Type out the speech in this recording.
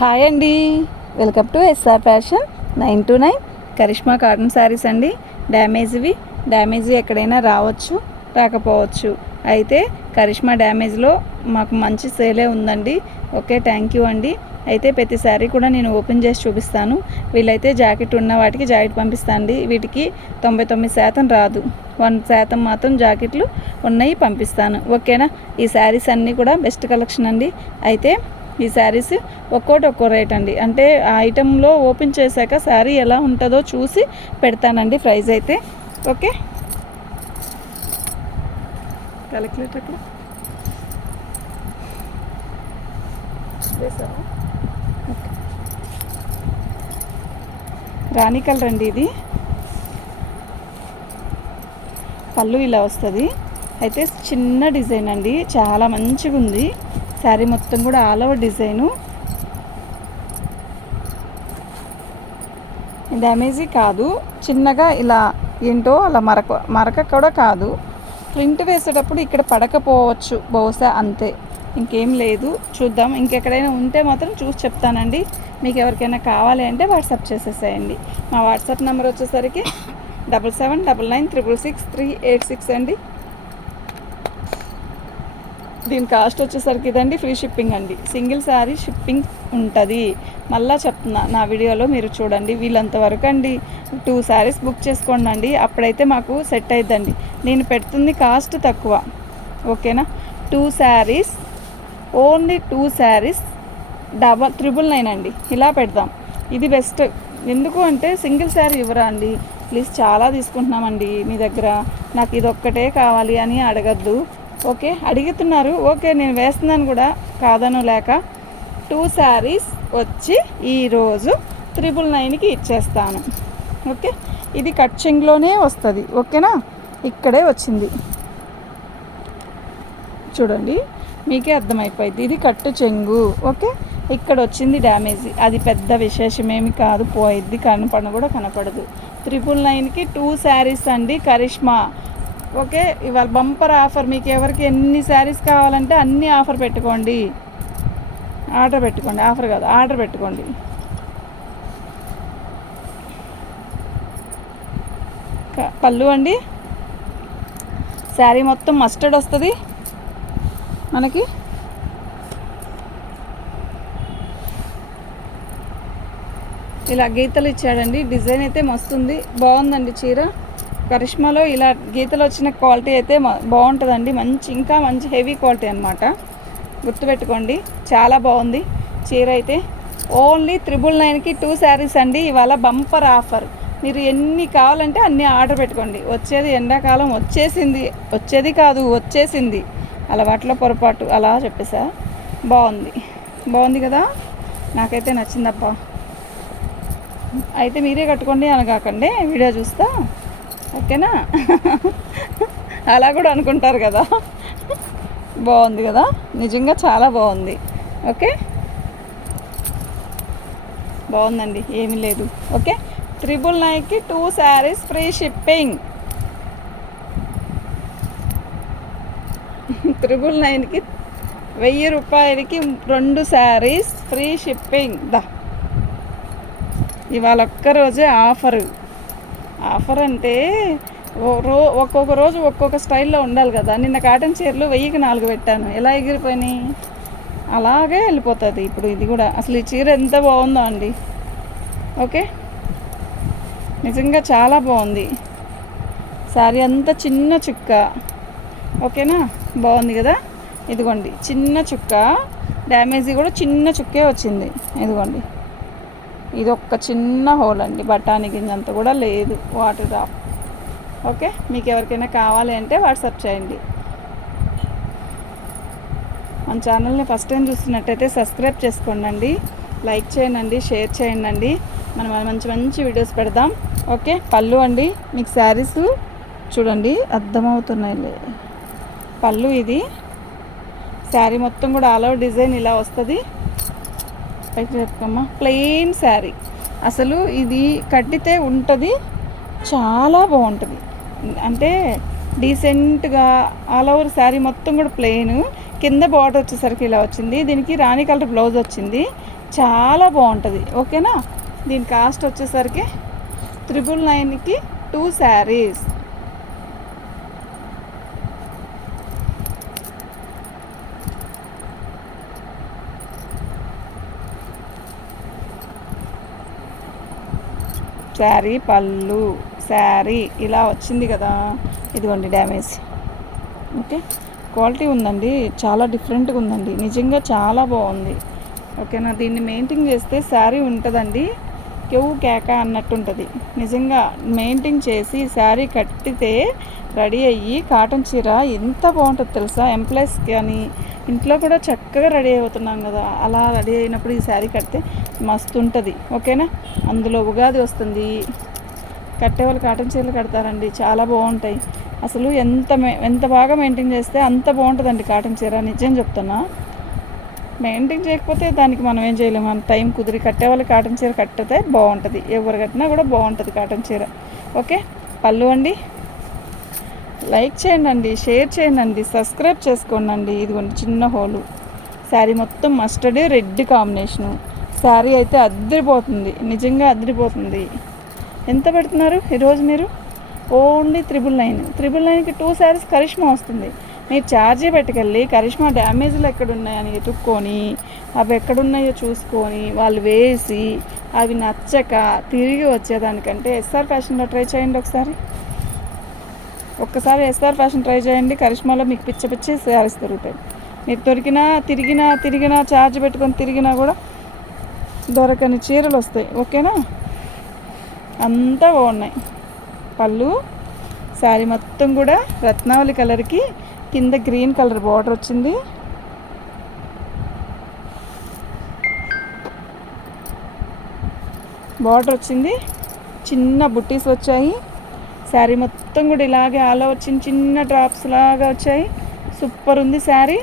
Hi అండి. Welcome to SR fashion nine to nine. Karishma cotton sarees అండి. డ్యామేజ్వి. Damage ఎక్కడైనా రావచ్చు రాకపోవచ్చు. అయితే కరిష్మా డ్యామేజ్లో మాకు మంచి సేలే ఉందండి. ఓకే థ్యాంక్ యూ అండి. అయితే ప్రతి శారీ కూడా నేను ఓపెన్ చేసి చూపిస్తాను. వీళ్ళైతే జాకెట్ ఉన్న వాటికి జాకెట్ పంపిస్తాను అండి వీటికి తొంభై తొమ్మిది శాతం రాదు. వన్ శాతం మాత్రం జాకెట్లు ఉన్నాయి పంపిస్తాను. ఓకేనా? ఈ శారీస్ అన్నీ కూడా బెస్ట్ కలెక్షన్ అండి. అయితే ఈ శారీస్ ఒక్కోటి ఒక్కో రేట్ అండి. అంటే ఆ ఐటెంలో ఓపెన్ చేశాక శారీ ఎలా ఉంటుందో చూసి పెడతానండి ప్రైస్ అయితే. ఓకే? క్యాలిక్యులేటర్ రాణి కలర్ అండి ఇది. పళ్ళు ఇలా వస్తుంది. అయితే చిన్న డిజైన్ అండి. చాలా మంచిగా ఉంది శారీ మొత్తం కూడా ఆల్ ఓవర్ డిజైను. డ్యామేజీ కాదు. చిన్నగా ఇలా ఏంటో అలా మరక మరక కూడా కాదు. ప్రింట్ వేసేటప్పుడు ఇక్కడ పడకపోవచ్చు బహుశా అంతే. ఇంకేం లేదు. చూద్దాం. ఇంకెక్కడైనా ఉంటే మాత్రం చూసి చెప్తానండి. మీకు ఎవరికైనా కావాలి అంటే వాట్సాప్ చేసేసేయండి. మా వాట్సాప్ నెంబర్ వచ్చేసరికి double seven double nine triple six three eight six అండి. దీని కాస్ట్ వచ్చేసరికి ఇదండి ఫ్రీ షిప్పింగ్ అండి. సింగిల్ శారీ షిప్పింగ్ ఉంటుంది. మళ్ళా చెప్తున్నా నా వీడియోలో మీరు చూడండి వీళ్ళంత వరకు అండి. టూ శారీస్ బుక్ చేసుకోండి అండి. అప్పుడైతే మాకు సెట్ అయిద్దండి. నేను పెడుతుంది కాస్ట్ తక్కువ. ఓకేనా? Two sarees only two sarees double triple nine అండి. ఇలా పెడదాం. ఇది బెస్ట్. ఎందుకు అంటే సింగిల్ శారీ ఇవ్వరా అండి? ప్లీజ్ చాలా తీసుకుంటున్నామండి మీ దగ్గర. నాకు ఇది ఒక్కటే కావాలి అని అడగద్దు. ఓకే అడుగుతున్నారు. ఓకే నేను వేస్తున్నాను కూడా కాదను లేక. టూ శారీస్ వచ్చి ఈరోజు త్రిబుల్ నైన్కి ఇచ్చేస్తాను. ఓకే ఇది కట్చింగ్లోనే వస్తుంది. ఓకేనా? ఇక్కడే వచ్చింది. చూడండి మీకే అర్థమైపోయింది. ఇది కట్టు చెంగు ఓకే? ఇక్కడ వచ్చింది డ్యామేజ్ అది పెద్ద విశేషమేమి కాదు పోయిద్ది. కనపడ కూడా కనపడదు. త్రిపుల్ నైన్కి టూ శారీస్ అండి కరిష్మా. ఓకే ఇవాళ బంపర్ ఆఫర్ మీకు ఎవరికి ఎన్ని శారీస్ కావాలంటే అన్ని ఆఫర్ పెట్టుకోండి. ఆర్డర్ పెట్టుకోండి ఆఫర్ కాదు ఆర్డర్ పెట్టుకోండి. పళ్ళు అండి. శారీ మొత్తం మస్టర్డ్ వస్తుంది. మనకి ఇలా గీతలు ఇచ్చాడండి. డిజైన్ అయితే మస్తుంది. బాగుందండి చీర. కరిష్మాలో ఇలా గీతలు వచ్చిన క్వాలిటీ అయితే బాగుంటుందండి. మంచి ఇంకా మంచి హెవీ క్వాలిటీ అనమాట గుర్తుపెట్టుకోండి. చాలా బాగుంది చీర అయితే. ఓన్లీ త్రిబుల్ నైన్కి టూ శారీస్ అండి. ఇవాళ బంపర్ ఆఫర్. మీరు ఎన్ని కావాలంటే అన్ని ఆర్డర్ పెట్టుకోండి. వచ్చేది ఎండాకాలం వచ్చేసింది. వచ్చేది కాదు వచ్చేసింది. అలవాట్లో పొరపాటు. అలా చెప్పేసా? బాగుంది. బాగుంది కదా? నాకైతే నచ్చిందప్ప అయితే మీరే కట్టుకోండి అనగాకండి. వీడియో చూస్తా. ఓకేనా? అలా కూడా అనుకుంటారు కదా. బాగుంది కదా? నిజంగా చాలా బాగుంది. ఓకే? బాగుందండి ఏమీ లేదు. ఓకే? త్రిబుల్ నైన్కి two sarees free shipping triple నైన్కి వెయ్యి రూపాయలకి రెండు శారీస్ ఫ్రీ షిప్పింగ్ దా. ఇవాళ ఒక్కరోజే ఆఫరు. ఆఫర్ అంటే రో ఒక్కొక్క రోజు ఒక్కొక్క స్టైల్లో ఉండాలి కదా. నిన్న కాటన్ చీరలు వెయ్యికి నాలుగు పెట్టాను. ఎలా ఎగిరిపోయినాయి? అలాగే వెళ్ళిపోతుంది ఇప్పుడు ఇది కూడా. అసలు ఈ చీర ఎంత బాగుందో అండి. ఓకే? నిజంగా చాలా బాగుంది. శారీ అంతా చిన్న చుక్క. ఓకేనా? బాగుంది కదా? ఇదిగోండి. చిన్న చుక్క. డ్యామేజీ కూడా చిన్న చుక్కే వచ్చింది. ఇదిగోండి. ఇది ఒక్క చిన్న హోల్ అండి. బఠానీ గింజంత కూడా లేదు. Water drop. ఓకే? మీకు ఎవరికైనా కావాలి అంటే వాట్సాప్ చేయండి. మన ఛానల్ని ఫస్ట్ టైం చూస్తున్నట్టయితే సబ్స్క్రైబ్ చేసుకోండి లైక్ చేయండి షేర్ చేయండి మనం మంచి మంచి వీడియోస్ పెడదాం. ఓకే? పళ్ళు అండి. మీకు శారీస్ చూడండి అర్థమవుతున్నాయి పళ్ళు ఇది. శారీ మొత్తం కూడా ఆల్ ఓవర్ డిజైన్ ఇలా వస్తుంది. పైకి చెప్పుకోమ్మా ప్లెయిన్ శారీ అసలు ఇది కట్టితే ఉంటుంది చాలా బాగుంటుంది. అంటే డీసెంట్గా ఆల్ ఓవర్ శారీ మొత్తం కూడా ప్లెయిన్ కింద బార్డర్ వచ్చేసరికి ఇలా వచ్చింది. దీనికి రాణి కలర్ బ్లౌజ్ వచ్చింది. చాలా బాగుంటుంది. ఓకేనా దీని కాస్ట్ వచ్చేసరికి త్రిబుల్ నైన్కి టూ శారీస్ శారీ పళ్ళు శారీ ఇలా వచ్చింది కదా. ఇదిగోండి డ్యామేజ్. ఓకే. క్వాలిటీ ఉందండి. చాలా డిఫరెంట్గా ఉందండి. నిజంగా చాలా బాగుంది. ఓకేనా? దీన్ని మెయింటైన్ చేస్తే శారీ ఉంటుందండి. కెవ్వు కేక అన్నట్టు ఉంటుంది నిజంగా మెయింటైన్ చేసి శారీ కట్టితే రెడీ అయ్యి కాటన్ చీర ఎంత బాగుంటుంది తెలుసా? ఎంప్లాయీస్ కానీ ఇంట్లో కూడా చక్కగా రెడీ అవుతున్నాం కదా. అలా రెడీ అయినప్పుడు ఈ శారీ కడితే మస్తు ఉంటుంది. ఓకేనా? అందులో ఉగాది వస్తుంది. కట్టేవాళ్ళు కాటన్ చీరలు కడతారండి. చాలా బాగుంటాయి. అసలు ఎంత ఎంత బాగా మెయింటైన్ చేస్తే అంత బాగుంటుందండి కాటన్ చీర. నిజం చెప్తున్నా. మెయింటైన్ చేయకపోతే దానికి మనం ఏం చేయలేము మన టైం కుదిరి కట్టేవాళ్ళు కాటన్ చీర కట్టితే బాగుంటుంది. ఎవరు కట్టినా కూడా బాగుంటుంది కాటన్ చీర. ఓకే? పళ్ళు అండి లైక్ చేయండి షేర్ చేయండి సబ్స్క్రైబ్ చేసుకోండి ఇదిగోండి చిన్న హోలు. శారీ మొత్తం మస్టర్డ్ రెడ్ కాంబినేషను. శారీ అయితే అద్దరిపోతుంది. నిజంగా అద్దరిపోతుంది. ఎంత పెడుతున్నారు ఈరోజు మీరు? Only triple nine. త్రిబుల్ నైన్కి టూ శారీస్ కరిష్మా వస్తుంది. మీరు ఛార్జీ పెట్టుకెళ్ళి కరిష్మా డ్యామేజ్లు ఎక్కడున్నాయని ఎతుక్కొని అవి ఎక్కడున్నాయో చూసుకొని వాళ్ళు వేసి అవి నచ్చక తిరిగి వచ్చేదానికంటే ఎస్ఆర్ ఫ్యాషన్లో ట్రై చేయండి ఒకసారి. ఒక్కసారి ఎస్ఆర్ ఫ్యాషన్ ట్రై చేయండి. కరిష్మాలో మీకు పిచ్చ పిచ్చి శారీస్ దొరుకుతాయి మీరు దొరికినా తిరిగినా తిరిగినా ఛార్జ్ పెట్టుకొని తిరిగినా కూడా దొరకని చీరలు వస్తాయి. ఓకేనా? అంతా బాగున్నాయి. పళ్ళు శారీ మొత్తం కూడా రత్నావళి కలర్కి కింద గ్రీన్ కలర్ బార్డర్ వచ్చింది. బార్డర్ వచ్చింది. చిన్న బుట్టీస్ వచ్చాయి. శారీ మొత్తం కూడా ఇలాగే ఆల్ ఓవర్ చిన్న చిన్న డ్రాప్స్ లాగా వచ్చాయి. సూపర్ ఉంది శారీ.